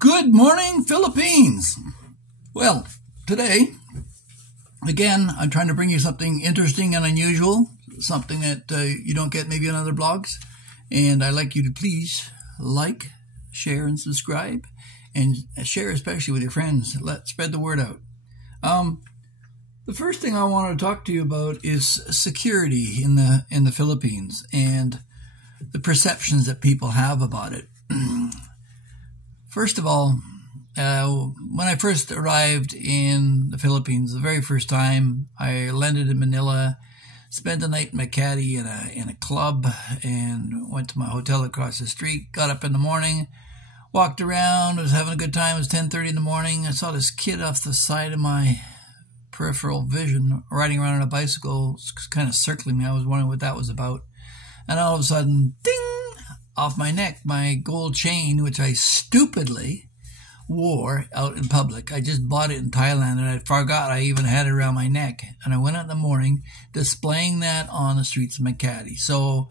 Good morning, Philippines. Well, today, again, I'm trying to bring you something interesting and unusual, something that you don't get maybe on other blogs. And I'd like you to please like, share, and subscribe, and share especially with your friends. Let's spread the word out. The first thing I want to talk to you about is security in the Philippines and the perceptions that people have about it. First of all, when I first arrived in the Philippines, the very first time, I landed in Manila, spent the night in Makati in a club, and went to my hotel across the street. Got up in the morning, walked around, was having a good time. It was 10:30 in the morning. I saw this kid off the side of my peripheral vision riding around on a bicycle, kind of circling me. I was wondering what that was about. And all of a sudden, ding! Off my neck, my gold chain, which I stupidly wore out in public. I just bought it in Thailand, and I forgot I even had it around my neck. And I went out in the morning displaying that on the streets of Makati. So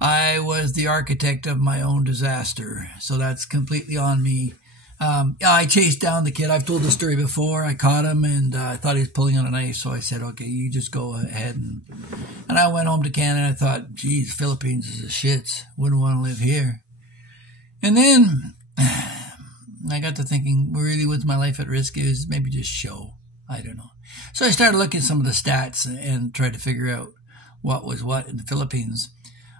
I was the architect of my own disaster. So that's completely on me. I chased down the kid. I've told the story before. I caught him, and I thought he was pulling on a knife. So I said, okay, you just go ahead. And I went home to Canada. I thought, geez, Philippines is the shits. Wouldn't want to live here. And then I got to thinking, really, was my life at risk? Is maybe just show. I don't know. So I started looking at some of the stats and tried to figure out what was what in the Philippines.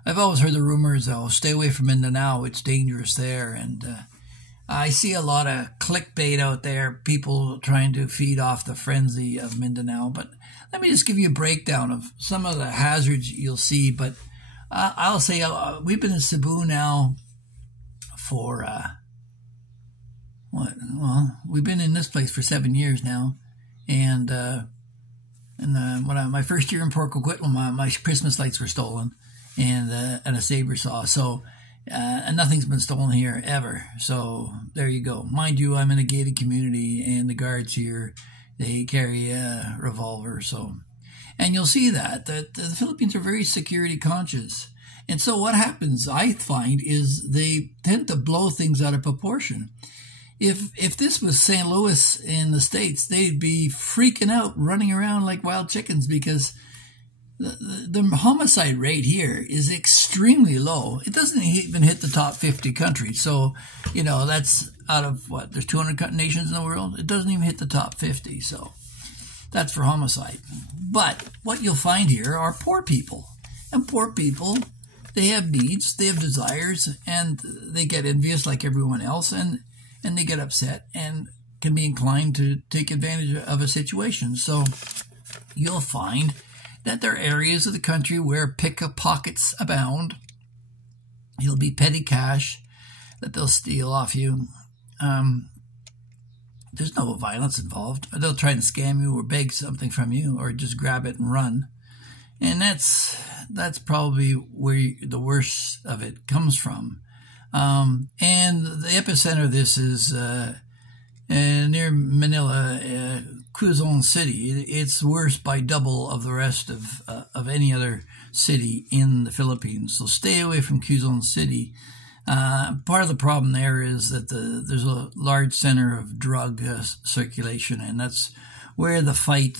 I've always heard the rumors, though, stay away from Mindanao. It's dangerous there. And I see a lot of clickbait out there, people trying to feed off the frenzy of Mindanao. But let me just give you a breakdown of some of the hazards you'll see. But I'll say we've been in Cebu now for, Well, we've been in this place for 7 years now. And when my first year in Port Coquitlam, my Christmas lights were stolen and a saber saw. So... and nothing's been stolen here ever. So there you go. Mind you, I'm in a gated community, and the guards here, they carry a revolver. And you'll see that the Philippines are very security conscious. And so what happens, I find, is they tend to blow things out of proportion. If this was St. Louis in the States, they'd be freaking out, running around like wild chickens, because the homicide rate here is extremely low. It doesn't even hit the top 50 countries. So, that's out of what? There's 200 nations in the world. It doesn't even hit the top 50. So that's for homicide. But what you'll find here are poor people. And poor people, they have needs, they have desires, and they get envious like everyone else, and they get upset and can be inclined to take advantage of a situation. So you'll find that there are areas of the country where pickpockets abound. You'll be petty cash that they'll steal off you. There's no violence involved. They'll try and scam you or beg something from you or just grab it and run. And that's probably where the worst of it comes from. And the epicenter of this is near Manila, Quezon City. It's worse by double of the rest of any other city in the Philippines. So stay away from Quezon City. Part of the problem there is that there's a large center of drug circulation, and that's where the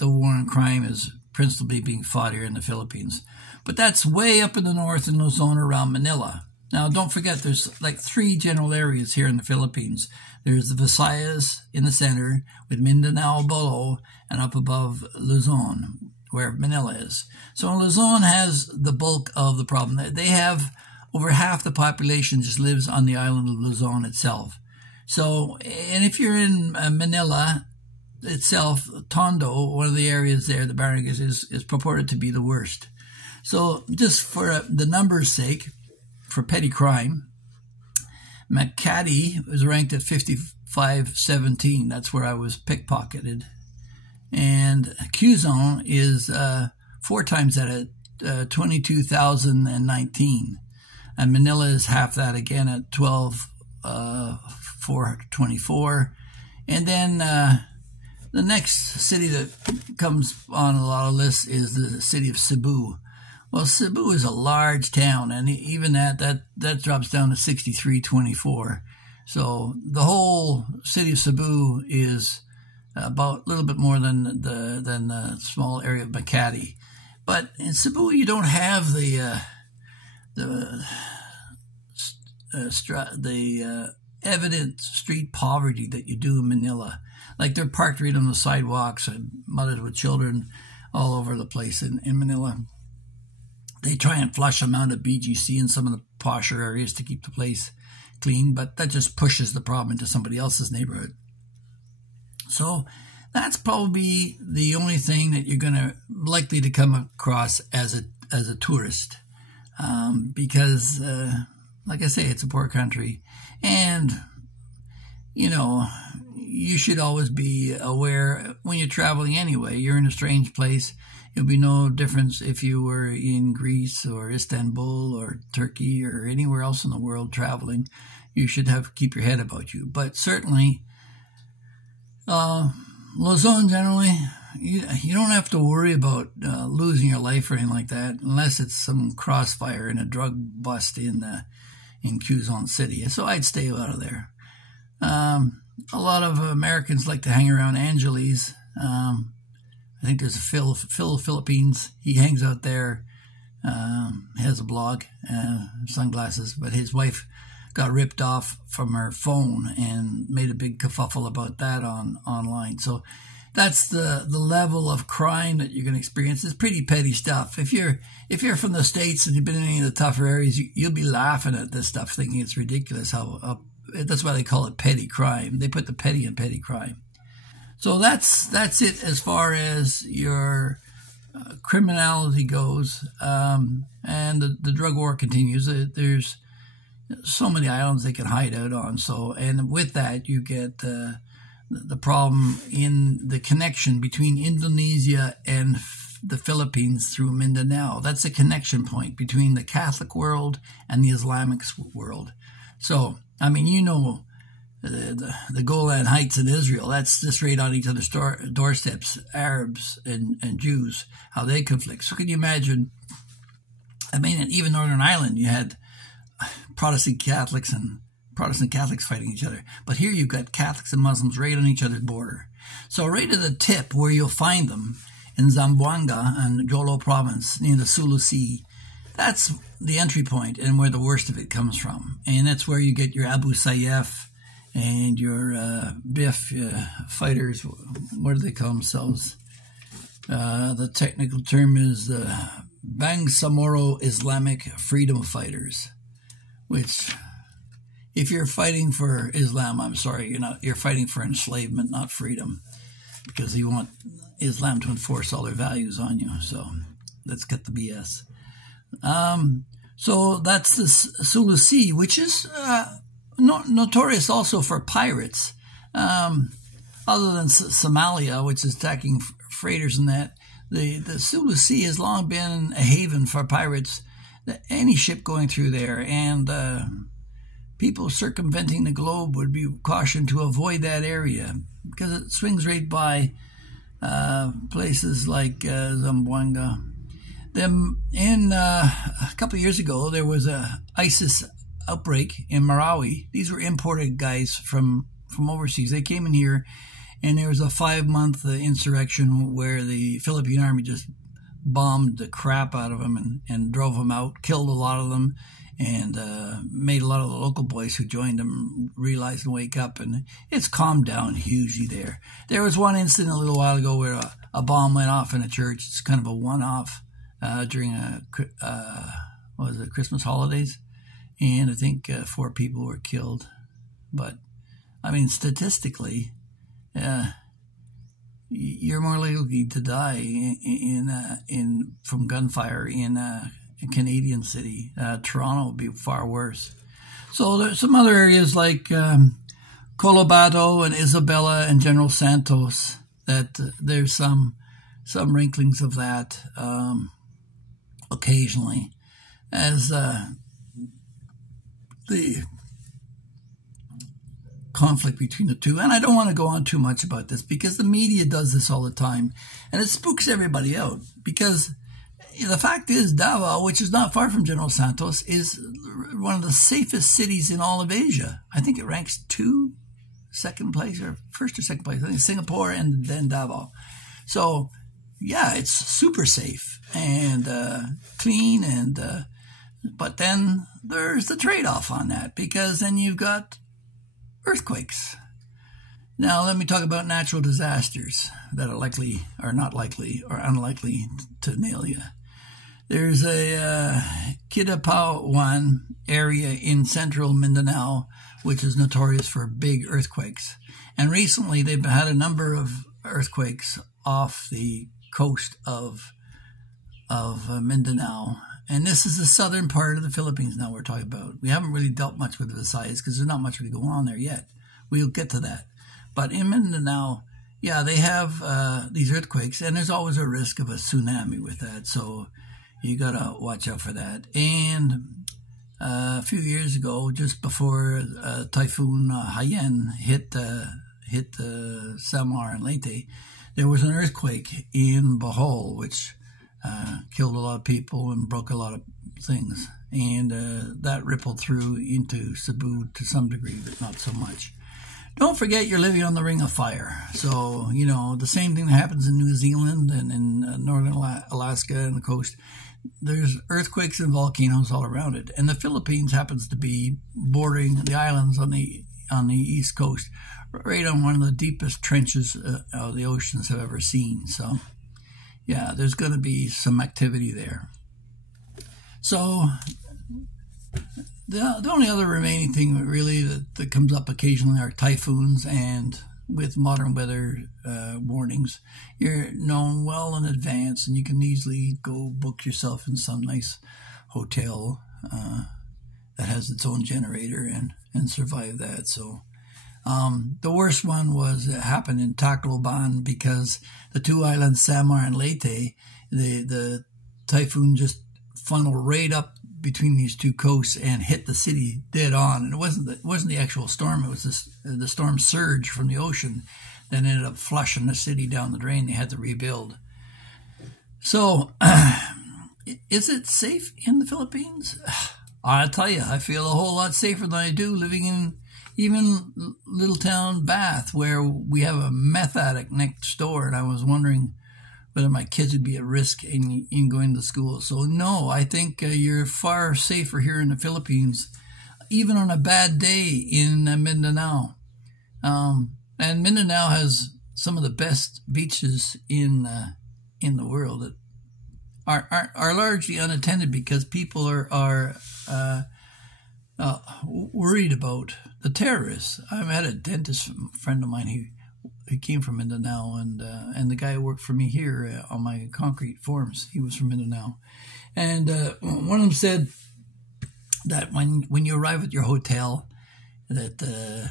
war on crime is principally being fought here in the Philippines. But that's way up in the north in Luzon around Manila. Now, don't forget, there's like 3 general areas here in the Philippines. There's the Visayas in the center, with Mindanao below, and up above Luzon, where Manila is. So Luzon has the bulk of the problem. They have over half the population just lives on the island of Luzon itself. So, and if you're in Manila itself, Tondo, one of the areas there, the barangays, is purported to be the worst. So just for the numbers' sake, for petty crime, Makati was ranked at 5517. That's where I was pickpocketed. And Quezon is 4 times that at 22,019. And Manila is half that again at 12,424. And then the next city that comes on a lot of lists is the city of Cebu. Well, Cebu is a large town, and even that drops down to 6324. So the whole city of Cebu is about a little bit more than the small area of Makati. But in Cebu, you don't have the evident street poverty that you do in Manila. Like they're parked right on the sidewalks and mothers with children all over the place in Manila. They try and flush them out of BGC in some of the posher areas to keep the place clean, but that just pushes the problem into somebody else's neighborhood. So that's probably the only thing that you're going to likely to come across as a tourist, because like I say, it's a poor country, and you should always be aware when you're traveling anyway. You're in a strange place. It'll be no difference if you were in Greece or Istanbul or Turkey or anywhere else in the world traveling. You should keep your head about you. But certainly, Luzon generally, you don't have to worry about losing your life or anything like that, unless it's some crossfire and a drug bust in Quezon City. So I'd stay out of there. A lot of Americans like to hang around Angeles. I think there's a Phil Philippines. He hangs out there. Has a blog, sunglasses, but his wife got ripped off from her phone and made a big kerfuffle about that online. So that's the level of crime that you're going to experience. It's pretty petty stuff. If you're from the States and you've been in any of the tougher areas, you'll be laughing at this stuff, thinking it's ridiculous. That's why they call it petty crime. They put the petty in petty crime. So that's it as far as your criminality goes, and the drug war continues. There's so many islands they can hide out on. So, and with that, you get the problem in the connection between Indonesia and the Philippines through Mindanao. That's a connection point between the Catholic world and the Islamic world. So, I mean, the Golan Heights in Israel, that's just right on each other's doorsteps, Arabs and Jews, how they conflict. So can you imagine, I mean, even Northern Ireland, you had Protestant Catholics fighting each other. But here you've got Catholics and Muslims right on each other's border. So right at the tip where you'll find them, in Zamboanga and Jolo province, near the Sulu Sea, that's the entry point and where the worst of it comes from. And that's where you get your Abu Sayyaf and your Biff fighters. What do they call themselves? The technical term is the Bangsamoro Islamic Freedom Fighters, which, if you're fighting for Islam, I'm sorry, you're fighting for enslavement, not freedom, because you want Islam to enforce all their values on you. So let's cut the BS. So that's the Sulu Sea, which is notorious also for pirates. Other than Somalia, which is attacking freighters and that, the Sulu Sea has long been a haven for pirates. Any ship going through there, and people circumventing the globe would be cautioned to avoid that area because it swings right by places like Zamboanga. In a couple of years ago, there was a ISIS outbreak in Marawi. These were imported guys from overseas. They came in here, and there was a 5-month insurrection where the Philippine army just bombed the crap out of them and drove them out, killed a lot of them, and made a lot of the local boys who joined them realize and wake up. And it's calmed down hugely there. There was one incident a little while ago where a bomb went off in a church. It's kind of a one-off during Christmas holidays, and I think 4 people were killed. But I mean, statistically, you're more likely to die from gunfire in a Canadian city. Toronto would be far worse. So there's some other areas like Colobato and Isabela and General Santos that there's some rinklings of that occasionally, as the conflict between the two. And I don't want to go on too much about this because the media does this all the time, and it spooks everybody out because the fact is, Davao, which is not far from General Santos, is one of the safest cities in all of Asia. I think it ranks second place, or first or second place. I think Singapore and then Davao. So, yeah, it's super safe and clean, but then there's the trade-off on that, because then you've got earthquakes. Now, let me talk about natural disasters that are not likely or unlikely to nail you. There's a Kidapawan area in central Mindanao, which is notorious for big earthquakes. And recently, they've had a number of earthquakes off the coast of Mindanao. And this is the southern part of the Philippines now we're talking about. We haven't really dealt much with Visayas because there's not much really going on there yet. We'll get to that. But in Mindanao, yeah, they have these earthquakes, and there's always a risk of a tsunami with that. So you got to watch out for that. And a few years ago, just before Typhoon Haiyan hit Samar and Leyte, there was an earthquake in Bohol, which killed a lot of people and broke a lot of things. And that rippled through into Cebu to some degree, but not so much. Don't forget you're living on the Ring of Fire. So, the same thing that happens in New Zealand and in northern Alaska and the coast. There's earthquakes and volcanoes all around it. And the Philippines happens to be bordering the islands on the east coast, right on one of the deepest trenches the oceans have ever seen. So, yeah, there's going to be some activity there. So, the only other remaining thing really that comes up occasionally are typhoons, and with modern weather warnings, you're known well in advance, and you can easily go book yourself in some nice hotel that has its own generator and survive that. So the worst one it happened in Tacloban, because the two islands, Samar and Leyte, the typhoon just funneled right up between these two coasts and hit the city dead on. And it wasn't the actual storm. It was the storm surge from the ocean that ended up flushing the city down the drain. They had to rebuild. So, is it safe in the Philippines? I'll tell you, I feel a whole lot safer than I do living in even little town Bath, where we have a meth addict next door, and I was wondering whether my kids would be at risk in going to school. So no, I think you're far safer here in the Philippines, even on a bad day in Mindanao. And Mindanao has some of the best beaches in the world that are largely unattended, because people are worried about the terrorists. I've had a dentist friend of mine he came from Mindanao, and the guy who worked for me here on my concrete forms, he was from Mindanao. And one of them said that when you arrive at your hotel, that the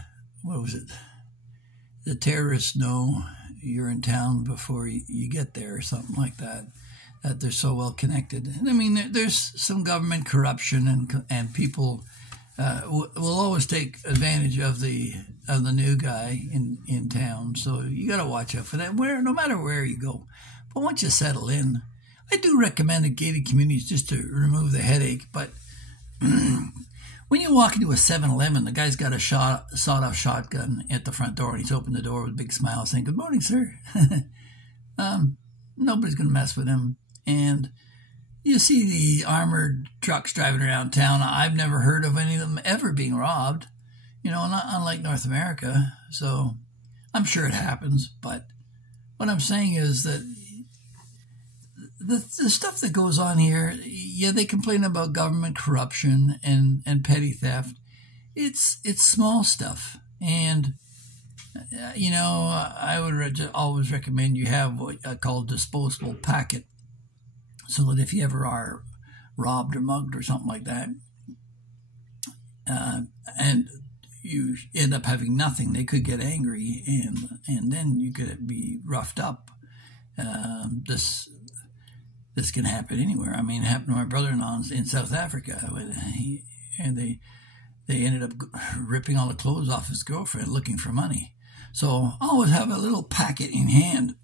terrorists know you're in town before you get there, or something like that. That they're so well connected. And I mean, there's some government corruption, and people will always take advantage of the new guy in town. So you got to watch out for that. No matter where you go. But once you settle in, I do recommend the gated communities just to remove the headache. But when you walk into a 7-Eleven, the guy's got a sawed-off shotgun at the front door, and he's opened the door with a big smile, saying, "Good morning, sir." Nobody's going to mess with him. And you see the armored trucks driving around town. I've never heard of any of them ever being robbed, not unlike North America. So I'm sure it happens. But what I'm saying is that the stuff that goes on here, yeah, they complain about government corruption and petty theft. It's small stuff. And, I would always recommend you have what I call disposable packet, so that if you ever are robbed or mugged or something like that, and you end up having nothing, they could get angry, and then you could be roughed up. This can happen anywhere. I mean, it happened to my brother-in-law in South Africa, and they ended up ripping all the clothes off his girlfriend looking for money. So always have a little packet in hand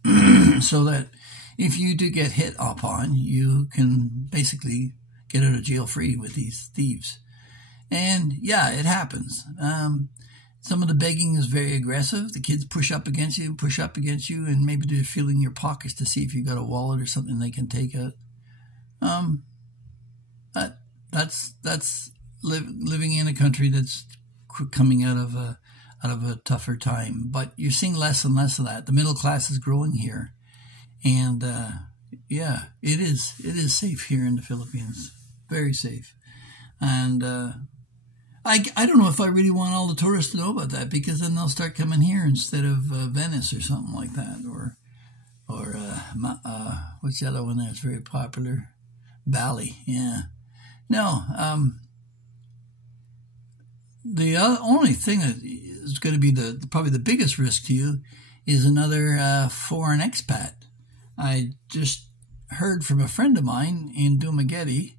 so that if you do get hit upon, you can basically get out of jail free with these thieves. And yeah, it happens. Some of the begging is very aggressive. The kids push up against you, and maybe they're feeling your pockets to see if you got a wallet or something they can take out. That's living in a country that's coming out of a tougher time. But you're seeing less and less of that. The middle class is growing here, and yeah, it is safe here in the Philippines, very safe. And I don't know if I really want all the tourists to know about that, because then they'll start coming here instead of Venice or something like that, or what's the other one that's very popular? Bali. Yeah. No. The only thing that is going to be probably the biggest risk to you is another foreign expat. I just heard from a friend of mine in Dumaguete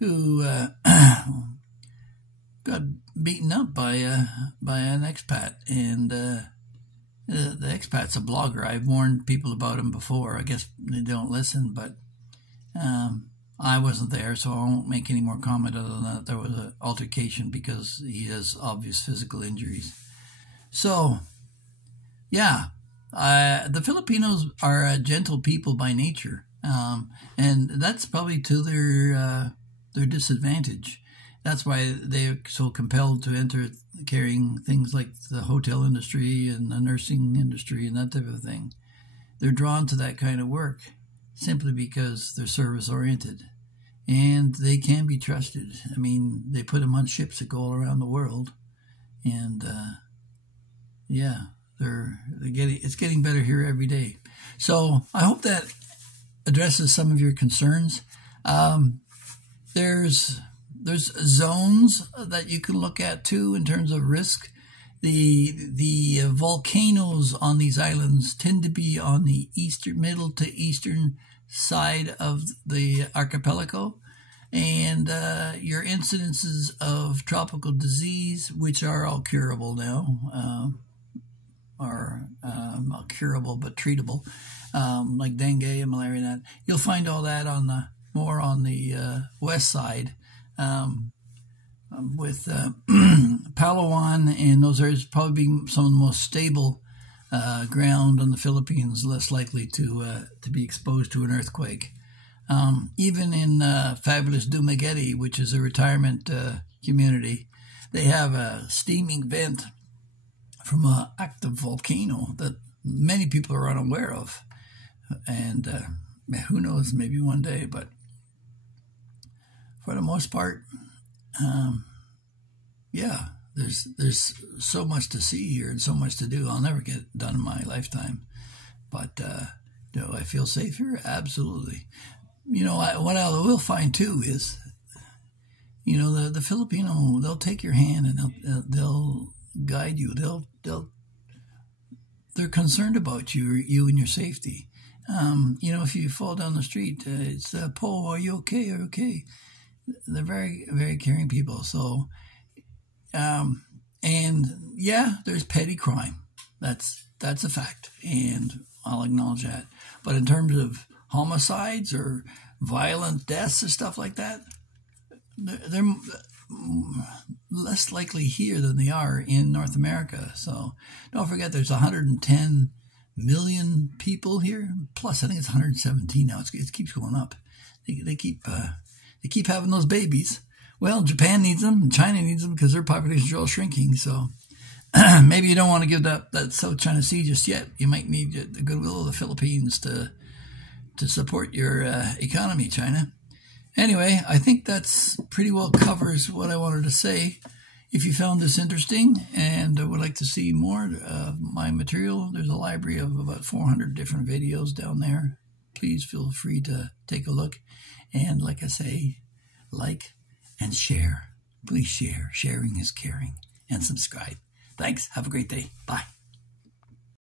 who got beaten up by an expat, and the expat's a blogger. I've warned people about him before. I guess they don't listen, but I wasn't there, so I won't make any more comment other than that there was an altercation because he has obvious physical injuries. So, yeah, the Filipinos are gentle people by nature, and that's probably to their disadvantage. That's why they're so compelled to enter carrying things like the hotel industry and the nursing industry and that type of thing. They're drawn to that kind of work simply because they're service-oriented, and they can be trusted. I mean, they put them on ships that go all around the world, and yeah, it's getting better here every day. So I hope that addresses some of your concerns. There's zones that you can look at too in terms of risk. The volcanoes on these islands tend to be on the middle to eastern side of the archipelago, and your incidences of tropical disease, which are all curable now, are not curable but treatable, like dengue and malaria. That you'll find all that more on the west side. With Palawan and those areas probably being some of the most stable ground on the Philippines, less likely to be exposed to an earthquake. Even in fabulous Dumaguete, which is a retirement community, they have a steaming vent from an active volcano that many people are unaware of. And who knows, maybe one day, but for the most part, yeah, there's so much to see here and so much to do. I'll never get done in my lifetime. But do I feel safe here? Absolutely. You know, what I will find too is, you know, the Filipino, they'll take your hand and they'll guide you. They're concerned about you and your safety. You know, if you fall down the street, it's Po, are you okay? Are you okay? They're very, very caring people. So, and yeah, there's petty crime. That's a fact, and I'll acknowledge that. But in terms of homicides or violent deaths or stuff like that, they're less likely here than they are in North America. So don't forget, there's 110 million people here. Plus, I think it's 117 now. It keeps going up. They keep having those babies. Well, Japan needs them, and China needs them because their populations are all shrinking. So maybe you don't want to give that South China Sea just yet. You might need the goodwill of the Philippines to support your economy, China. Anyway, I think that's pretty well covers what I wanted to say. If you found this interesting and would like to see more of my material, there's a library of about 400 different videos down there. Please feel free to take a look. And like I say, like and share. Please share. Sharing is caring. And subscribe. Thanks. Have a great day. Bye.